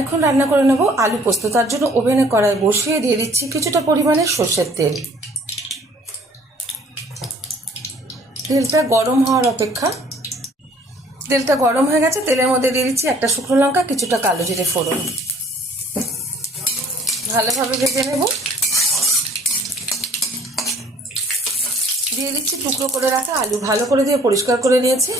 এখন রান্না করে নেব আলু পোস্ত। তার জন্য ওভেনে কড়াই বসিয়ে দিয়ে দিচ্ছি কিছুটা পরিমাণে সর্ষের তেল। তেলটা গরম হওয়ার অপেক্ষা। তেলটা গরম হয়ে গেছে, তেলের মধ্যে দিয়ে দিচ্ছি একটা শুকনো লঙ্কা, কিছুটা কালো জিরে ফোড়ন। ভালোভাবে ভেজে নেব। দিয়ে দিচ্ছি টুকরো করে রাখা আলু, ভালো করে দিয়ে পরিষ্কার করে নিয়েছি।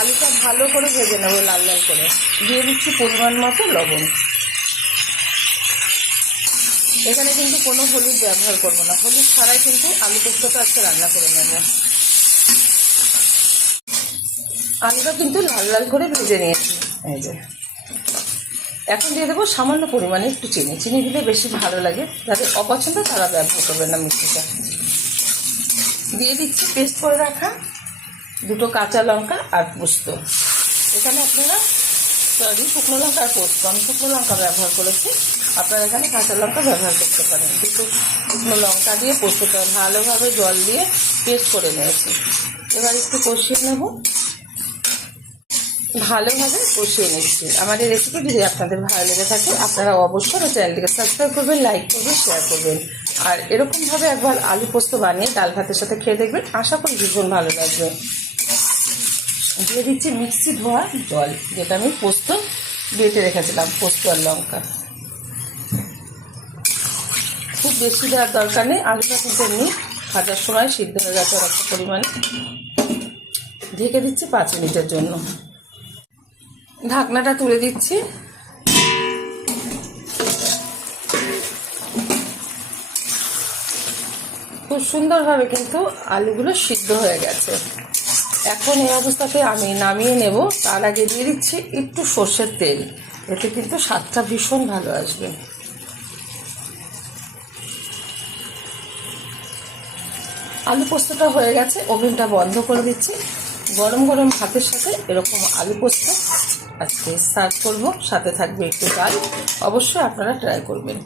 আলুটা ভালো করে ভেজে নেব লাল লাল করে। দিয়ে দিচ্ছি পরিমাণ মতো লবণ। এখানে কিন্তু কোনো হলুদ ব্যবহার করবো না, হলুদ ছাড়াই কিন্তু আলু পোস্তটা আজকে রান্না করে নেব। আলুটা কিন্তু লাল লাল করে ভেজে নিয়েছি। এই যে এখন দিয়ে দেবো সামান্য পরিমাণে একটু চিনি। চিনি দিলে বেশি ভালো লাগে, যাদের অপছন্দ তারা ব্যবহার করবেন না মিষ্টিটা। দিয়ে দিচ্ছি পেস্ট করে রাখা দুটো কাঁচা লঙ্কা আর পোস্ত। এখানে আপনারা শুকনো লঙ্কা আর পোস্ত, আমি শুকনো লঙ্কা ব্যবহার করেছি, আপনারা এখানে কাঁচা লঙ্কা ব্যবহার করতে পারেন। দুটো শুকনো লঙ্কা দিয়ে পোস্তটা ভালোভাবে জল দিয়ে পেস্ট করে নিয়েছি। এবার একটু কষিয়ে নেব, ভালোভাবে কষিয়ে নিচ্ছি। আমার এই রেসিপি যদি আপনাদের ভালো লেগে থাকে আপনারা অবশ্যই আমার চ্যানেলটিকে সাবস্ক্রাইব করবেন, লাইক করবেন, শেয়ার করবেন। আর এরকমভাবে একবার আলু পোস্ত বানিয়ে ডাল ভাতের সাথে খেয়ে দেখবেন, আশা করি ভীষণ ভালো লাগবে। দিয়ে দিচ্ছি মিক্সি ধোয়া জল, যেটা আমি পোস্ত বেটে রেখেছিলাম, পোস্ত আর লঙ্কা। খুব বেশি দেওয়ার দরকার নেই, আলুটা কিন্তু এমনি ভাজার সময় সিদ্ধ হয়ে গেছে অনেকটা পরিমাণে। ঢেকে দিচ্ছি 5 মিনিটের জন্য। ঢাকনাটা তুলে দিচ্ছি। খুব সুন্দরভাবে কিন্তু আলুগুলো সিদ্ধ হয়ে গেছে। এখন এই অবস্থাতে আমি নামিয়ে নেব। তার আগে দিয়ে দিচ্ছি একটু সর্ষের তেল, এতে কিন্তু স্বাদটা ভীষণ ভালো আসবে। আলু পোস্তটা হয়ে গেছে, ওভেনটা বন্ধ করে দিচ্ছি। গরম গরম ভাতের সাথে এরকম আলু পোস্ত আজকে সার্ভ করব, সাথে থাকবে একটু ডাল। অবশ্যই আপনারা ট্রাই করবেন।